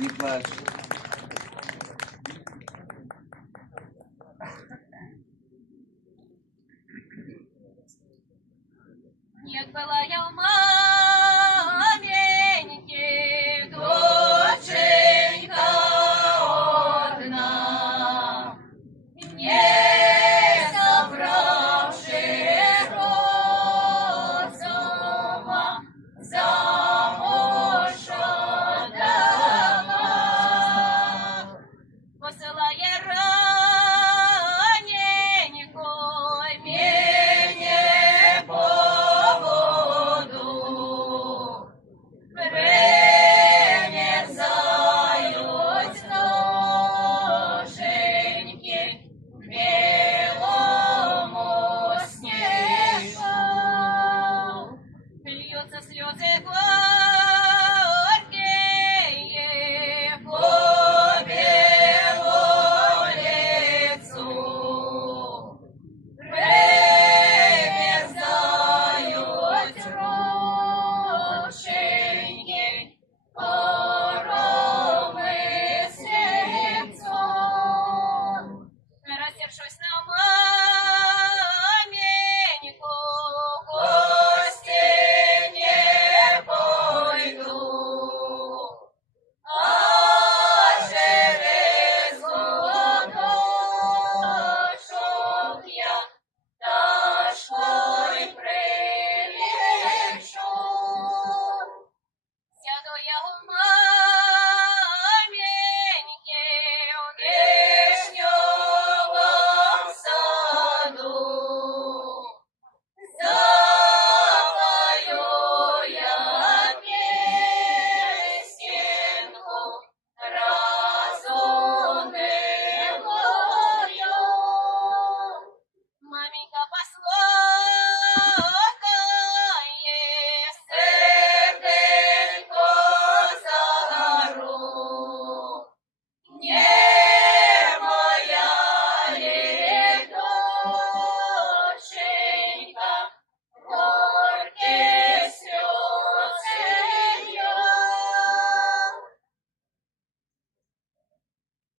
Не плач. Як була я в маменьки, доченька одна, не забравши розума, замуж отдала. Посилає раненько мене по воду, примерзають ноженьки в белому снежку. Льются слезы горькие по белому лицу. Примерзают рученьки коромы сердцом. Рассердшись на маменьку, гости не пойду. А через годочок я ташкой прилечу. Сяду я у